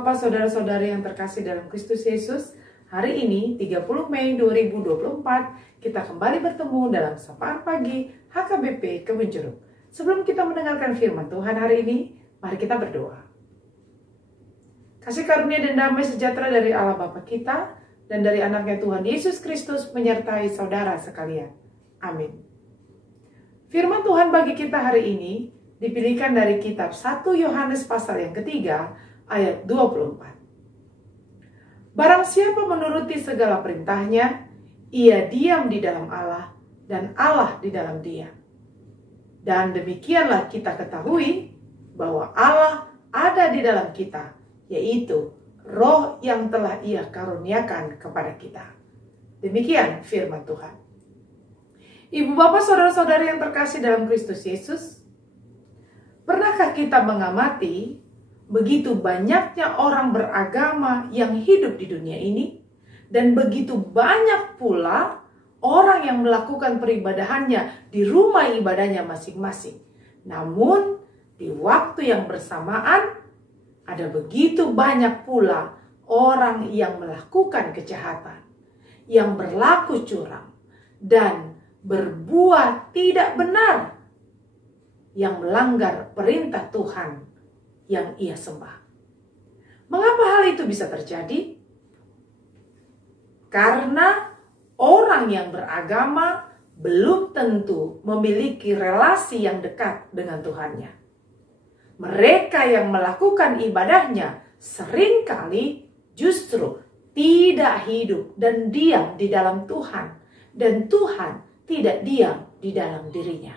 Bapak, saudara-saudari yang terkasih dalam Kristus Yesus, hari ini 30 Mei 2024 kita kembali bertemu dalam Sapaan Pagi HKBP Kebun Jeruk. Sebelum kita mendengarkan firman Tuhan hari ini, mari kita berdoa. Kasih karunia dan damai sejahtera dari Allah Bapa kita dan dari anaknya Tuhan Yesus Kristus menyertai saudara sekalian. Amin. Firman Tuhan bagi kita hari ini dipilihkan dari kitab 1 Yohanes pasal yang ketiga ayat 24. Barang siapa menuruti segala perintahnya, ia diam di dalam Allah dan Allah di dalam dia. Dan demikianlah kita ketahui bahwa Allah ada di dalam kita, yaitu Roh yang telah Ia karuniakan kepada kita. Demikian firman Tuhan. Ibu bapak saudara-saudari yang terkasih dalam Kristus Yesus, pernahkah kita mengamati begitu banyaknya orang beragama yang hidup di dunia ini, dan begitu banyak pula orang yang melakukan peribadahannya di rumah ibadahnya masing-masing. Namun di waktu yang bersamaan ada begitu banyak pula orang yang melakukan kejahatan, yang berlaku curang dan berbuat tidak benar, yang melanggar perintah Tuhan yang ia sembah. Mengapa hal itu bisa terjadi? Karena orang yang beragama belum tentu memiliki relasi yang dekat dengan Tuhannya. Mereka yang melakukan ibadahnya seringkali justru tidak hidup dan diam di dalam Tuhan, dan Tuhan tidak diam di dalam dirinya.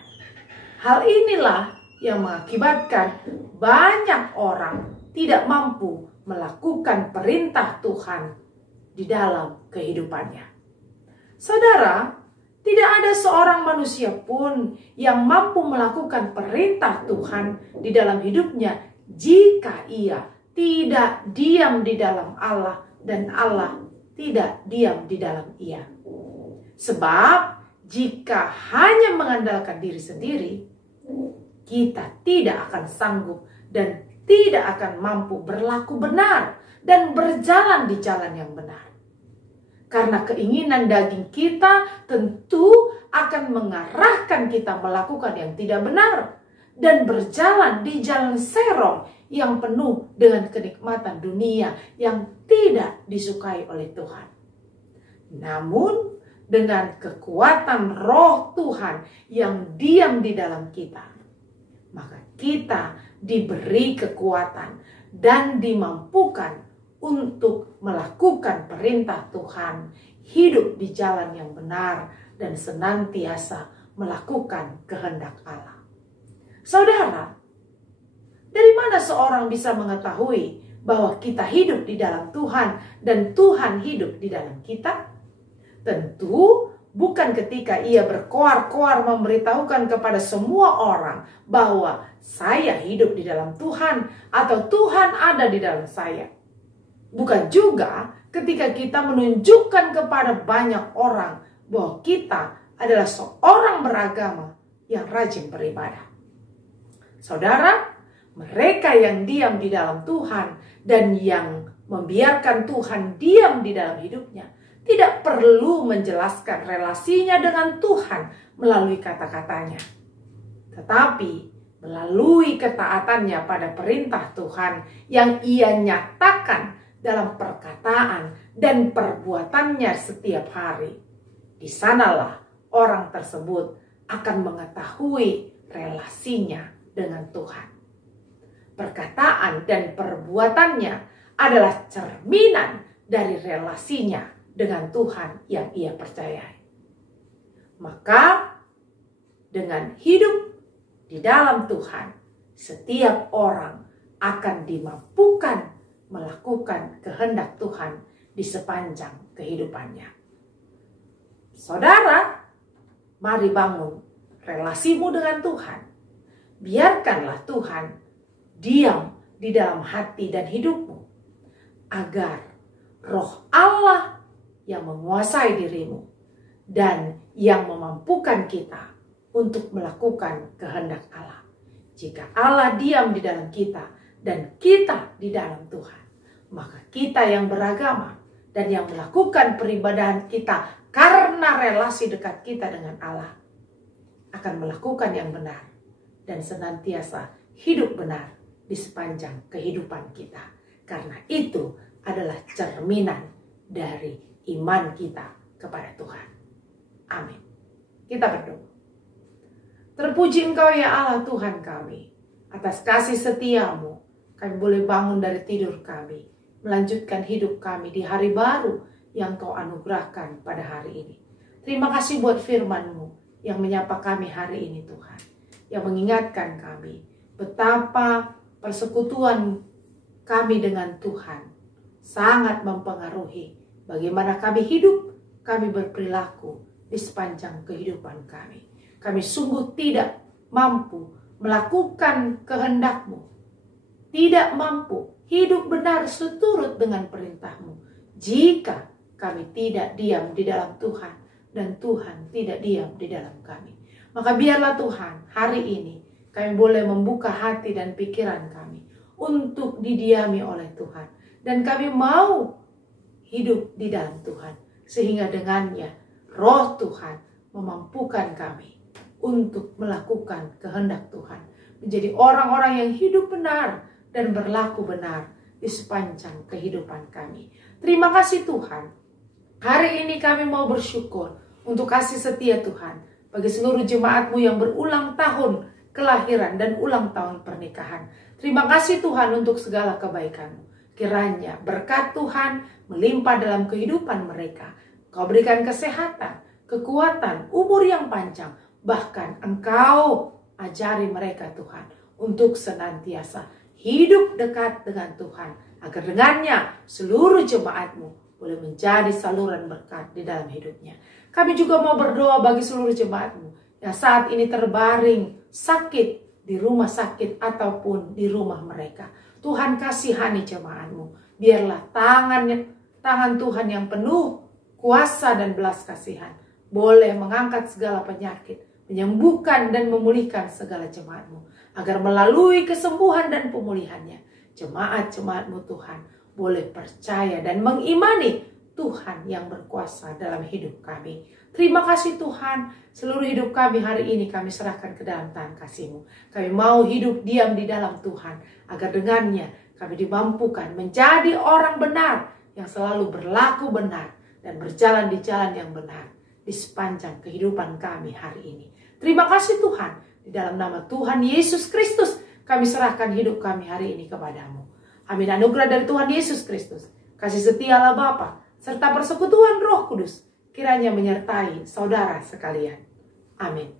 Hal inilah yang mengakibatkan banyak orang tidak mampu melakukan perintah Tuhan di dalam kehidupannya. Saudara, tidak ada seorang manusia pun yang mampu melakukan perintah Tuhan di dalam hidupnya jika ia tidak diam di dalam Allah dan Allah tidak diam di dalam ia. Sebab jika hanya mengandalkan diri sendiri, kita tidak akan sanggup dan tidak akan mampu berlaku benar dan berjalan di jalan yang benar. Karena keinginan daging kita tentu akan mengarahkan kita melakukan yang tidak benar dan berjalan di jalan serong yang penuh dengan kenikmatan dunia yang tidak disukai oleh Tuhan. Namun dengan kekuatan Roh Tuhan yang diam di dalam kita, maka kita diberi kekuatan dan dimampukan untuk melakukan perintah Tuhan, hidup di jalan yang benar, dan senantiasa melakukan kehendak Allah. Saudara, dari mana seorang bisa mengetahui bahwa kita hidup di dalam Tuhan dan Tuhan hidup di dalam kita? Tentu bukan ketika ia berkoar-koar memberitahukan kepada semua orang bahwa saya hidup di dalam Tuhan atau Tuhan ada di dalam saya. Bukan juga ketika kita menunjukkan kepada banyak orang bahwa kita adalah seorang beragama yang rajin beribadah. Saudara, mereka yang diam di dalam Tuhan dan yang membiarkan Tuhan diam di dalam hidupnya tidak perlu menjelaskan relasinya dengan Tuhan melalui kata-katanya, tetapi melalui ketaatannya pada perintah Tuhan yang ia nyatakan dalam perkataan dan perbuatannya setiap hari. Di sanalah orang tersebut akan mengetahui relasinya dengan Tuhan. Perkataan dan perbuatannya adalah cerminan dari relasinya dengan Tuhan yang ia percayai. Maka dengan hidup di dalam Tuhan, setiap orang akan dimampukan melakukan kehendak Tuhan di sepanjang kehidupannya. Saudara, mari bangun relasimu dengan Tuhan. Biarkanlah Tuhan diam di dalam hati dan hidupmu, agar Roh Allah yang menguasai dirimu dan yang memampukan kita untuk melakukan kehendak Allah. Jika Allah diam di dalam kita dan kita di dalam Tuhan, maka kita yang beragama dan yang melakukan peribadahan kita karena relasi dekat kita dengan Allah akan melakukan yang benar dan senantiasa hidup benar di sepanjang kehidupan kita. Karena itu adalah cerminan dari iman kita kepada Tuhan. Amin. Kita berdoa. Terpuji Engkau ya Allah Tuhan kami, atas kasih setiamu kami boleh bangun dari tidur kami, melanjutkan hidup kami di hari baru yang Kau anugerahkan pada hari ini. Terima kasih buat firman-Mu yang menyapa kami hari ini Tuhan, yang mengingatkan kami betapa persekutuan kami dengan Tuhan sangat mempengaruhi bagaimana kami hidup, kami berperilaku di sepanjang kehidupan kami. Kami sungguh tidak mampu melakukan kehendak-Mu, tidak mampu hidup benar seturut dengan perintah-Mu jika kami tidak diam di dalam Tuhan dan Tuhan tidak diam di dalam kami. Maka biarlah Tuhan hari ini kami boleh membuka hati dan pikiran kami untuk didiami oleh Tuhan. Dan kami mau hidup di dalam Tuhan. Sehingga dengannya roh Tuhan memampukan kami untuk melakukan kehendak Tuhan. Menjadi orang-orang yang hidup benar dan berlaku benar di sepanjang kehidupan kami. Terima kasih Tuhan. Hari ini kami mau bersyukur untuk kasih setia Tuhan bagi seluruh jemaat-Mu yang berulang tahun kelahiran dan ulang tahun pernikahan. Terima kasih Tuhan untuk segala kebaikan-Mu. Kiranya berkat Tuhan melimpah dalam kehidupan mereka. Kau berikan kesehatan, kekuatan, umur yang panjang. Bahkan Engkau ajari mereka Tuhan untuk senantiasa hidup dekat dengan Tuhan. Agar dengannya seluruh jemaat-Mu boleh menjadi saluran berkat di dalam hidupnya. Kami juga mau berdoa bagi seluruh jemaat-Mu yang saat ini terbaring sakit di rumah sakit ataupun di rumah mereka. Tuhan kasihani jemaat-Mu. Biarlah tangan Tuhan yang penuh kuasa dan belas kasihan boleh mengangkat segala penyakit, menyembuhkan dan memulihkan segala jemaat-Mu. Agar melalui kesembuhan dan pemulihannya, jemaat-jemaat-Mu Tuhan boleh percaya dan mengimani Tuhan yang berkuasa dalam hidup kami. Terima kasih Tuhan, seluruh hidup kami hari ini kami serahkan ke dalam tangan kasih-Mu. Kami mau hidup diam di dalam Tuhan, agar dengannya kami dimampukan menjadi orang benar yang selalu berlaku benar dan berjalan di jalan yang benar di sepanjang kehidupan kami hari ini. Terima kasih Tuhan, di dalam nama Tuhan Yesus Kristus kami serahkan hidup kami hari ini kepadamu. Amin. Anugerah dari Tuhan Yesus Kristus, kasih setia Allah Bapa, serta persekutuan Roh Kudus kiranya menyertai saudara sekalian. Amin.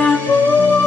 Aku